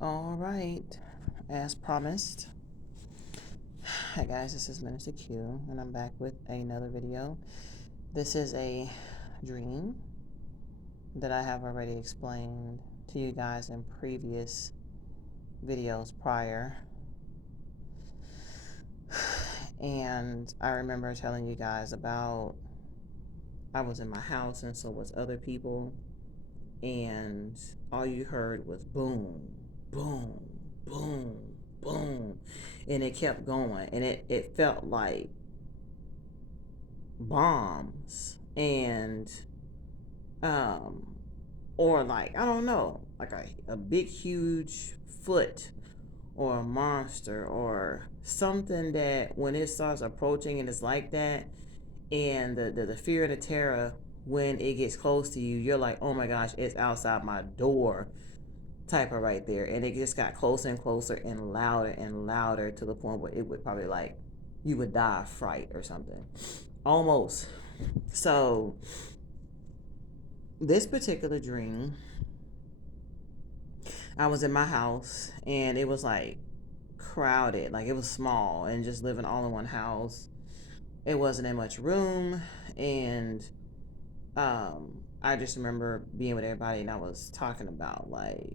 All right, as promised. Hi guys, this is Minister Q, and I'm back with another video. This is a dream that I have already explained to you guys in previous videos prior. And I remember telling you guys about I was in my house and so was other people, and all you heard was boom, boom, boom, boom, and it kept going, and it felt like bombs and um or like I don't know, like a big huge foot or a monster or something that when it starts approaching and it's like that, and the fear and the terror when it gets close to you, you're like, oh my gosh, it's outside my door type of right there. And it just got closer and closer and louder to the point where it would probably like you would die of fright or something almost. So this particular dream, I was in my house and it was like crowded, like it was small and just living all in one house. It wasn't in much room, and I just remember being with everybody and I was talking about like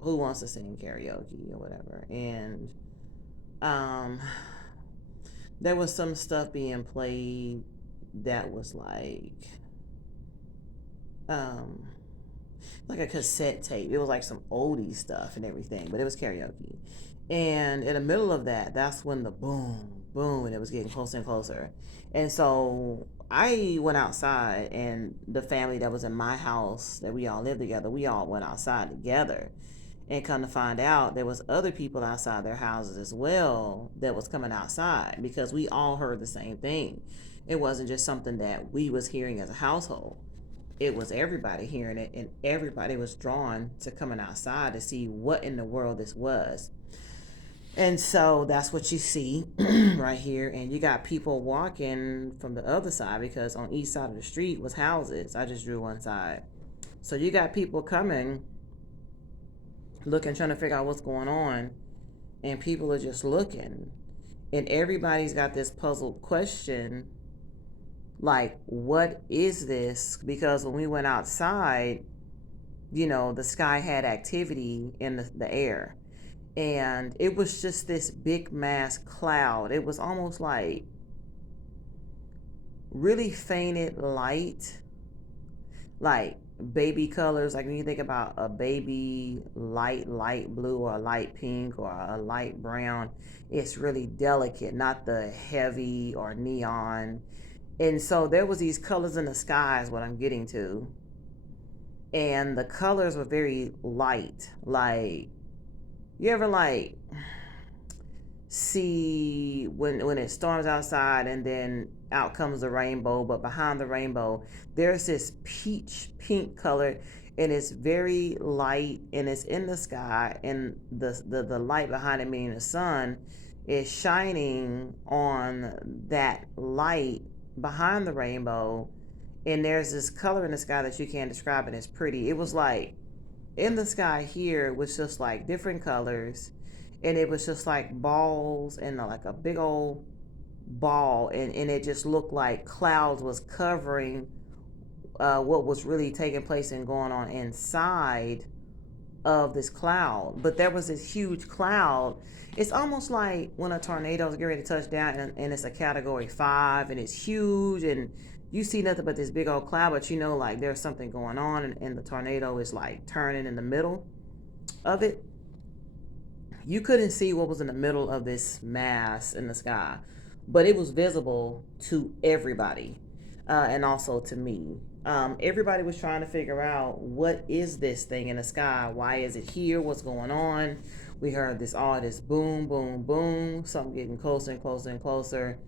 who wants to sing karaoke or whatever. And um there was some stuff being played that was um like a cassette tape. It was like some oldie stuff and everything, but it was karaoke. And in the middle of that, that's when the boom, boom, and it was getting closer and closer. And so I went outside, and the family that was in my house that we all lived together, we all went outside together. And come to find out, there was other people outside their houses as well that was coming outside because we all heard the same thing. It wasn't just something that we was hearing as a household, it was everybody hearing it, and everybody was drawn to coming outside to see what in the world this was. And so that's what you see right here. And you got people walking from the other side because on each side of the street was houses. I just drew one side. So you got people coming, looking, trying to figure out what's going on. And people are just looking. And everybody's got this puzzled question like, what is this? Because when we went outside, the sky had activity in the air. And it was just this big mass cloud. It was almost like really fainted light, like baby colors. Like when you think about a baby light blue or a light pink or a light brown, it's really delicate, not the heavy or neon. And so there was these colors in the sky is what I'm getting to. And the colors were very light. Like, you ever like see when it storms outside and then out comes the rainbow, but behind the rainbow there's this peach pink color, and it's very light and it's in the sky, and the light behind it, meaning the sun, is shining on that light behind the rainbow, and there's this color in the sky that you can't describe, and it's pretty. It was like in the sky here was just like different colors, and it was just like balls and like a big old ball, and it just looked like clouds was covering what was really taking place and going on inside of this cloud. But there was this huge cloud. It's almost like when a tornado is getting ready to touch down, and it's a category 5 and it's huge, and you see nothing but this big old cloud, but like there's something going on, and the tornado is like turning in the middle of it. You couldn't see what was in the middle of this mass in the sky, but it was visible to everybody, and also to me. Everybody was trying to figure out, what is this thing in the sky? Why is it here? What's going on? We heard this boom, boom, boom, something getting closer and closer and closer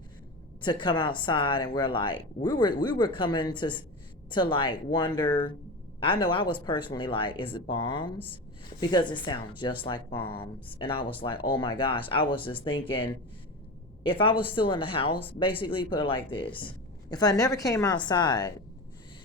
to come outside, and we're like, we were coming to like wonder. I know I was personally like, is it bombs? Because it sounds just like bombs. And I was like, oh my gosh. I was just thinking, if I was still in the house, basically put it like this. If I never came outside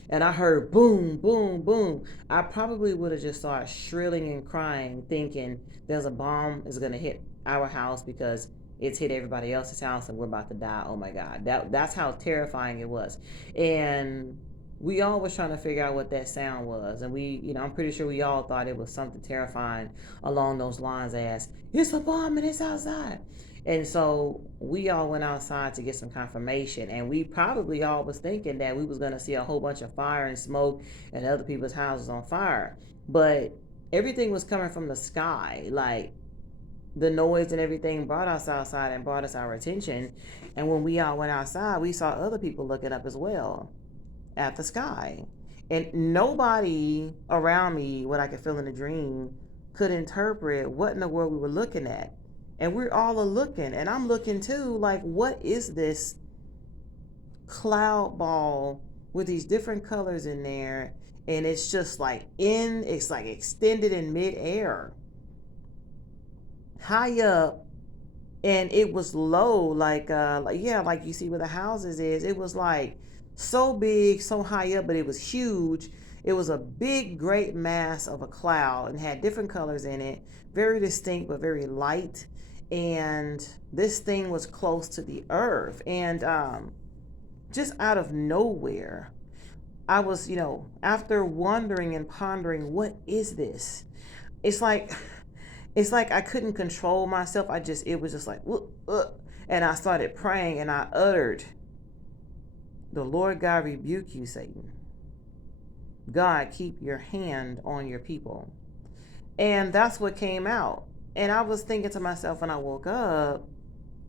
and I heard boom, boom, boom, I probably would have just started shrilling and crying, thinking there's a bomb is gonna hit our house because it's hit everybody else's house and we're about to die. Oh my God, that's how terrifying it was. And we all was trying to figure out what that sound was, and I'm pretty sure we all thought it was something terrifying along those lines as it's a bomb and it's outside. And so we all went outside to get some confirmation, and we probably all was thinking that we was gonna see a whole bunch of fire and smoke and other people's houses on fire. But everything was coming from the sky, like the noise and everything brought us outside and brought us our attention. And when we all went outside, we saw other people looking up as well at the sky. And nobody around me, what I could feel in the dream, could interpret what in the world we were looking at. And we're all looking, and I'm looking too, like, what is this cloud ball with these different colors in there? And it's just like it's like extended in midair, high up, and it was low, like yeah, like you see where the houses is. It was like so big, so high up, but it was huge. It was a big, great mass of a cloud and had different colors in it, very distinct but very light. And this thing was close to the earth, and just out of nowhere, I was, after wondering and pondering, what is this? It's like it's like I couldn't control myself. It was just like, and I started praying, and I uttered, "The Lord God rebuke you, Satan. God, keep your hand on your people." And that's what came out. And I was thinking to myself when I woke up,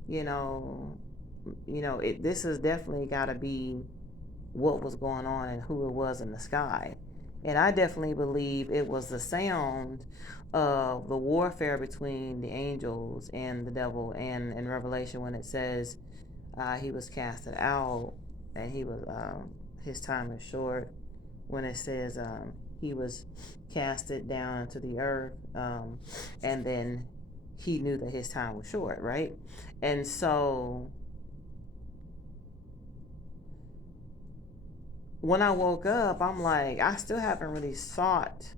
you know, this has definitely got to be what was going on and who it was in the sky. And I definitely believe it was the sound of the warfare between the angels and the devil. And in Revelation, when it says he was casted out and his time is short, when it says he was casted down into the earth, and then he knew that his time was short, right? And so when I woke up, I'm like, I still haven't really sought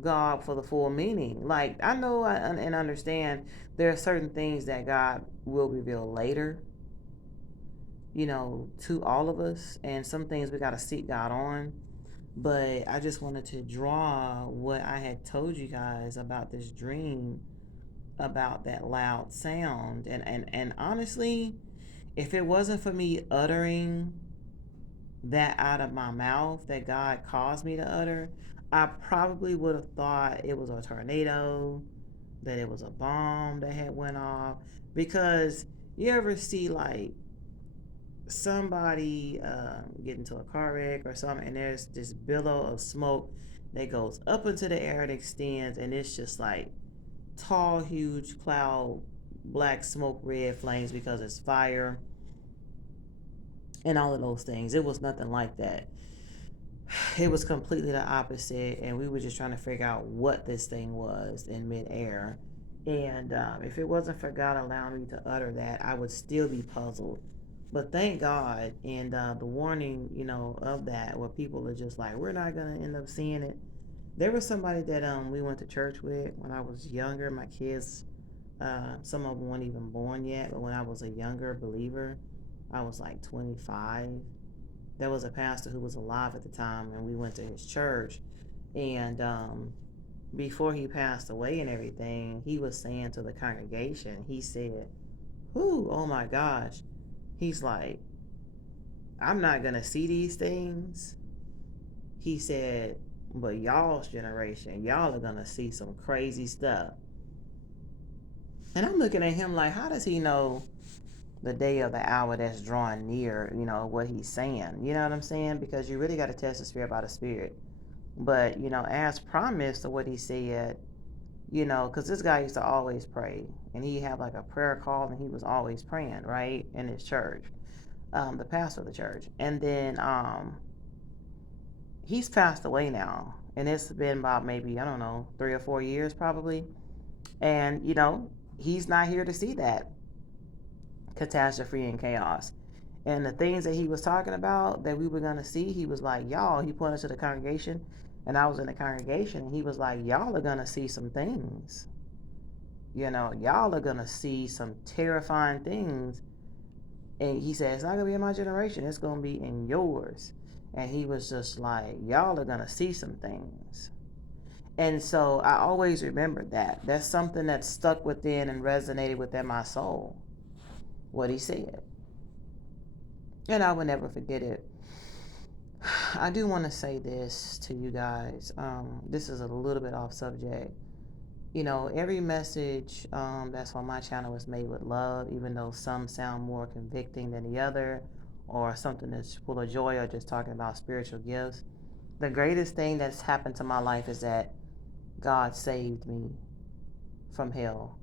God for the full meaning. Like, I know and understand there are certain things that God will reveal later, to all of us, and some things we got to seek God on. But I just wanted to draw what I had told you guys about this dream, about that loud sound. And honestly, if it wasn't for me uttering that out of my mouth that God caused me to utter, I probably would have thought it was a tornado, that it was a bomb that had went off. Because you ever see like somebody get into a car wreck or something, and there's this billow of smoke that goes up into the air and extends, and it's just like tall, huge cloud, black smoke, red flames because it's fire and all of those things. It was nothing like that. It was completely the opposite, and we were just trying to figure out what this thing was in midair. And if it wasn't for God allowing me to utter that, I would still be puzzled. But thank God, and the warning, of that, where people are just like, we're not gonna end up seeing it. There was somebody that we went to church with when I was younger. My kids, some of them weren't even born yet, but when I was a younger believer, I was like 25. There was a pastor who was alive at the time, and we went to his church. And before he passed away and everything, he was saying to the congregation, he said, "Whoo, oh my gosh." He's like, "I'm not going to see these things." He said, "But y'all's generation, y'all are going to see some crazy stuff." And I'm looking at him like, how does he know the day or the hour that's drawing near, what he's saying? You know what I'm saying? Because you really got to test the spirit by the spirit. But, as promised to what he said, because this guy used to always pray, and he had like a prayer call, and he was always praying, right, in his church, the pastor of the church. And then he's passed away now, and it's been about maybe, I don't know, 3 or 4 years probably. And, he's not here to see that catastrophe and chaos. And the things that he was talking about that we were going to see, he was like, y'all, he pointed to the congregation, and I was in the congregation, and he was like, y'all are going to see some things. Y'all are going to see some terrifying things. And he said, it's not going to be in my generation, it's going to be in yours. And he was just like, y'all are going to see some things. And so I always remembered that. That's something that stuck within and resonated within my soul, what he said. And I will never forget it. I do want to say this to you guys. This is a little bit off subject. Every message that's on my channel is made with love, even though some sound more convicting than the other, or something that's full of joy, or just talking about spiritual gifts. The greatest thing that's happened to my life is that God saved me from hell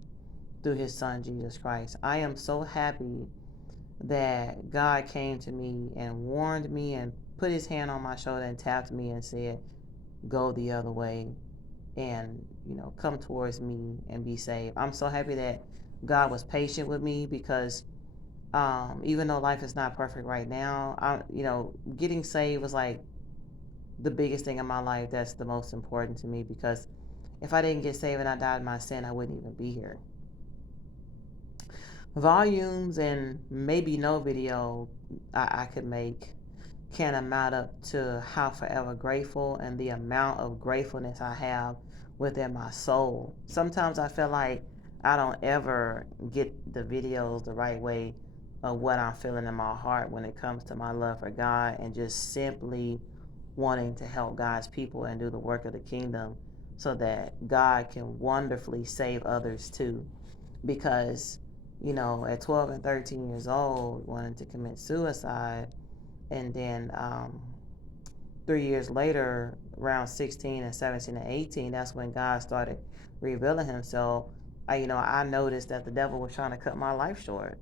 through his son, Jesus Christ. I am so happy that God came to me and warned me and put his hand on my shoulder and tapped me and said, go the other way and, come towards me and be saved. I'm so happy that God was patient with me because even though life is not perfect right now, getting saved was like the biggest thing in my life. That's the most important to me, because if I didn't get saved and I died in my sin, I wouldn't even be here. Volumes and maybe no video I could make can amount up to how forever grateful and the amount of gratefulness I have within my soul. Sometimes I feel like I don't ever get the videos the right way of what I'm feeling in my heart when it comes to my love for God and just simply wanting to help God's people and do the work of the kingdom so that God can wonderfully save others too. Because, at 12 and 13 years old, wanting to commit suicide, and then 3 years later, around 16 and 17 and 18, that's when God started revealing himself. I noticed that the devil was trying to cut my life short,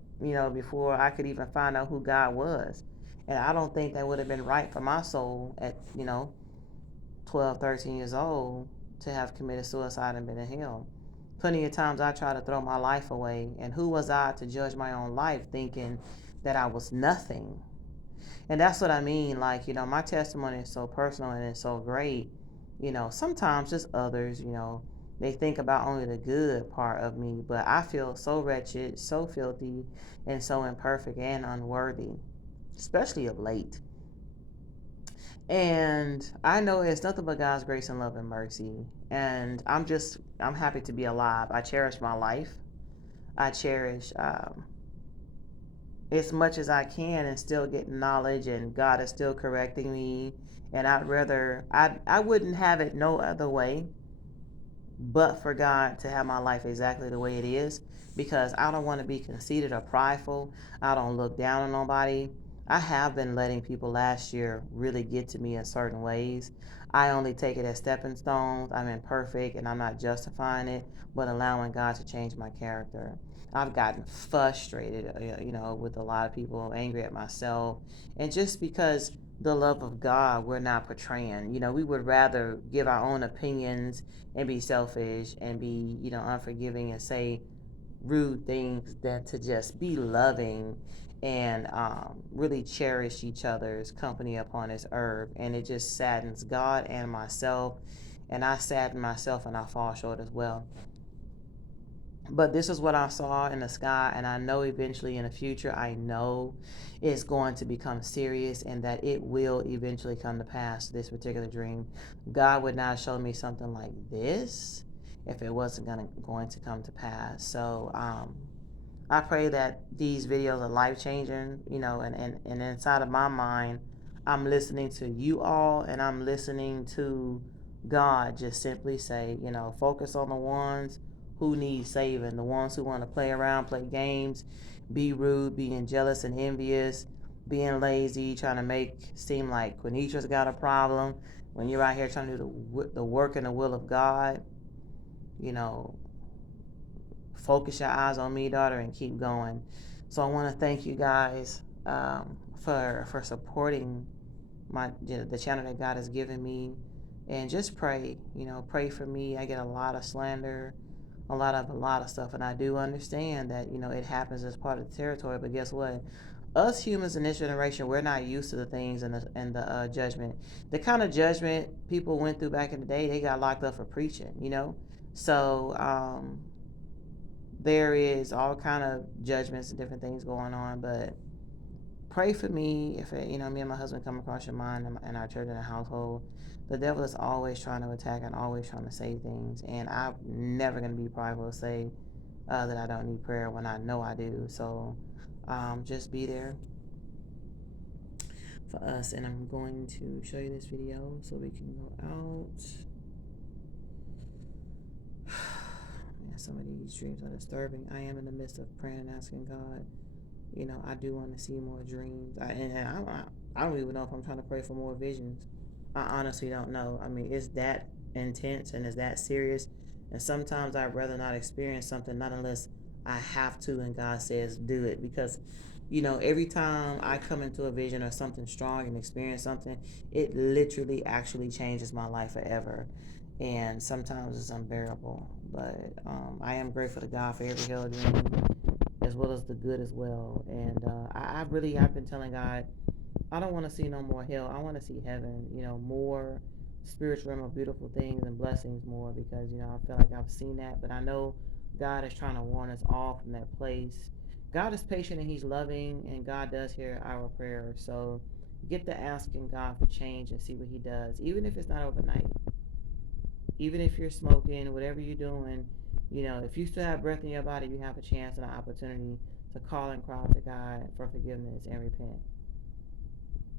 before I could even find out who God was. And I don't think that would have been right for my soul at, 12, 13 years old to have committed suicide and been in hell. Plenty of times I tried to throw my life away, and who was I to judge my own life, thinking that I was nothing? And that's what I mean. Like, my testimony is so personal and it's so great. Sometimes just others, they think about only the good part of me, but I feel so wretched, so filthy, and so imperfect and unworthy, especially of late. And I know it's nothing but God's grace and love and mercy. And I'm happy to be alive. I cherish my life. I cherish as much as I can and still get knowledge, and God is still correcting me. And I wouldn't have it no other way but for God to have my life exactly the way it is, because I don't want to be conceited or prideful. I don't look down on nobody. I have been letting people last year really get to me in certain ways. I only take it as stepping stones. I'm imperfect and I'm not justifying it, but allowing God to change my character. I've gotten frustrated, with a lot of people, angry at myself. And just because the love of God we're not portraying, we would rather give our own opinions and be selfish and be, unforgiving and say rude things than to just be loving and really cherish each other's company upon this earth. And it just saddens God and myself, and I sadden myself and I fall short as well. But this is what I saw in the sky, and I know eventually in the future, I know it's going to become serious and that it will eventually come to pass, this particular dream. God would not show me something like this if it wasn't going to come to pass. So I pray that these videos are life changing, and inside of my mind, I'm listening to you all, and I'm listening to God just simply say, focus on the ones who need saving, the ones who want to play around, play games, be rude, being jealous and envious, being lazy, trying to make seem like Quinitra's got a problem when you're out here trying to do the work and the will of God. Focus your eyes on me, daughter, and keep going. So I want to thank you guys for supporting the channel that God has given me, and just pray. Pray for me. I get a lot of slander, a lot of stuff, and I do understand that it happens as part of the territory. But guess what? Us humans in this generation, we're not used to the things and the judgment. The kind of judgment people went through back in the day, they got locked up for preaching, you know? So there is all kind of judgments and different things going on, but pray for me if it, me and my husband come across your mind in our church and our household. The devil is always trying to attack and always trying to say things, and I'm never going to be prideful to say that I don't need prayer when I know I do. So just be there for us. And I'm going to show you this video so we can go out. Man, some of these dreams are disturbing. I am in the midst of praying and asking God. I do want to see more dreams. I don't even know if I'm trying to pray for more visions. I honestly don't know. I mean, it's that intense and it's that serious. And sometimes I'd rather not experience something, not unless I have to and God says do it. Because, every time I come into a vision or something strong and experience something, it literally actually changes my life forever. And sometimes it's unbearable. But I am grateful to God for every hell dream as well as the good as well. And I've been telling God, I don't want to see no more hell. I want to see heaven, more spiritual realm of beautiful things and blessings more because, I feel like I've seen that. But I know God is trying to warn us all from that place. God is patient and He's loving, and God does hear our prayers. So get to asking God for change and see what He does, even if it's not overnight. Even if you're smoking, whatever you're doing, if you still have breath in your body, you have a chance and an opportunity to call and cry to God for forgiveness and repent.